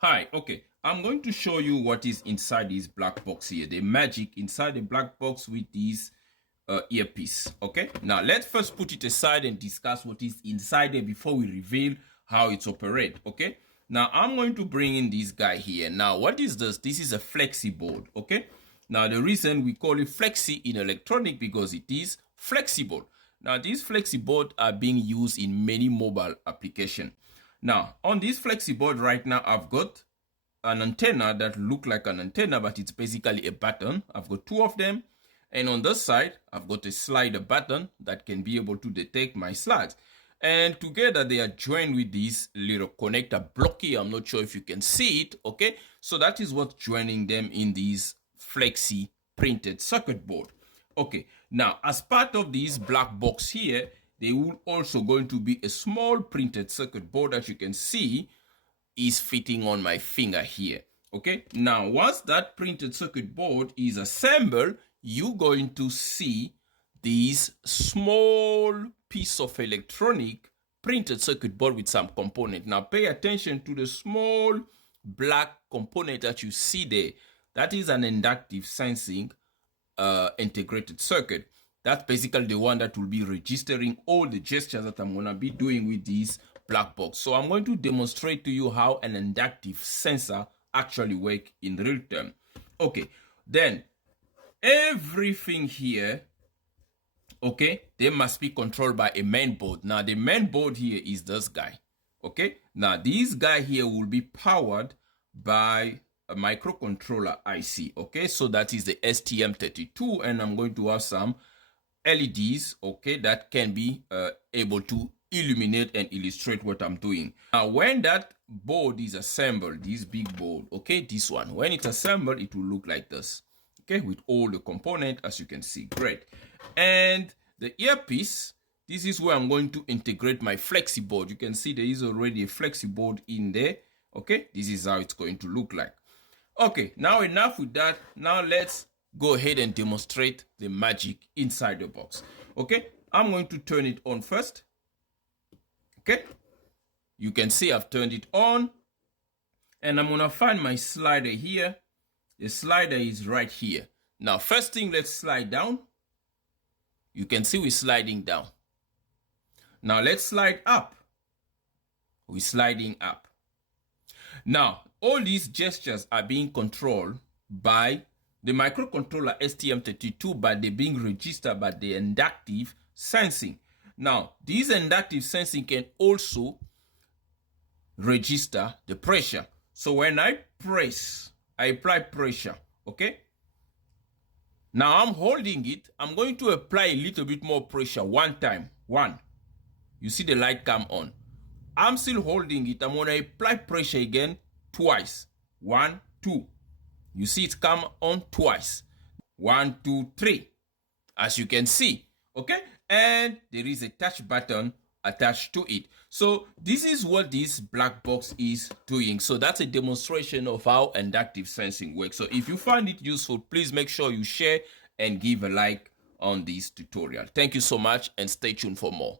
Hi, okay. I'm going to show you what is inside this black box here. The magic inside the black box with this earpiece. Okay. Now let's first put it aside and discuss what is inside there before we reveal how it's operate. Okay. Now I'm going to bring in this guy here. Now what is this? This is a flexi board. Okay. Now the reason we call it flexi in electronic because it is flexible. Now these flexi boards are being used in many mobile applications. Now, on this flexi board right now, I've got an antenna that look like an antenna, but it's basically a button. I've got two of them. And on this side, I've got a slider button that can be able to detect my slides. And together, they are joined with this little connector block here. I'm not sure if you can see it, okay? So that is what's joining them in this flexi printed circuit board. Okay, now, as part of this black box here, there will also going to be a small printed circuit board that you can see is fitting on my finger here. Okay, now once that printed circuit board is assembled, you're going to see this small piece of electronic printed circuit board with some component. Now pay attention to the small black component that you see there. That is an inductive sensing integrated circuit. That's basically the one that will be registering all the gestures that I'm going to be doing with this black box. So I'm going to demonstrate to you how an inductive sensor actually works in real time. Okay, then everything here, okay, they must be controlled by a main board. Now the main board here is this guy. Okay, now this guy here will be powered by a microcontroller IC. Okay, so that is the STM32, and I'm going to have some LEDs, okay, that can be able to illuminate and illustrate what I'm doing. Now, when that board is assembled, this big board, okay, this one, when it's assembled, it will look like this, okay, with all the components, as you can see. Great. And the earpiece, this is where I'm going to integrate my flexi board. You can see there is already a flexi board in there, okay. This is how it's going to look like. Okay, now enough with that. Now let's go ahead and demonstrate the magic inside the box. Okay, I'm going to turn it on first. Okay, you can see I've turned it on, and I'm gonna find my slider here. The slider is right here. Now first thing, let's slide down. You can see we're sliding down. Now let's slide up. We're sliding up. Now all these gestures are being controlled by the microcontroller STM32, but they're being registered by the inductive sensing. Now, this inductive sensing can also register the pressure. So when I press, I apply pressure, okay? Now I'm holding it. I'm going to apply a little bit more pressure one time. One. You see the light come on. I'm still holding it. I'm going to apply pressure again twice. 1, 2. You see it come on twice. 1, 2, 3. As you can see. Okay? And there is a touch button attached to it. So this is what this black box is doing. So that's a demonstration of how inductive sensing works. So if you find it useful, please make sure you share and give a like on this tutorial. Thank you so much, and stay tuned for more.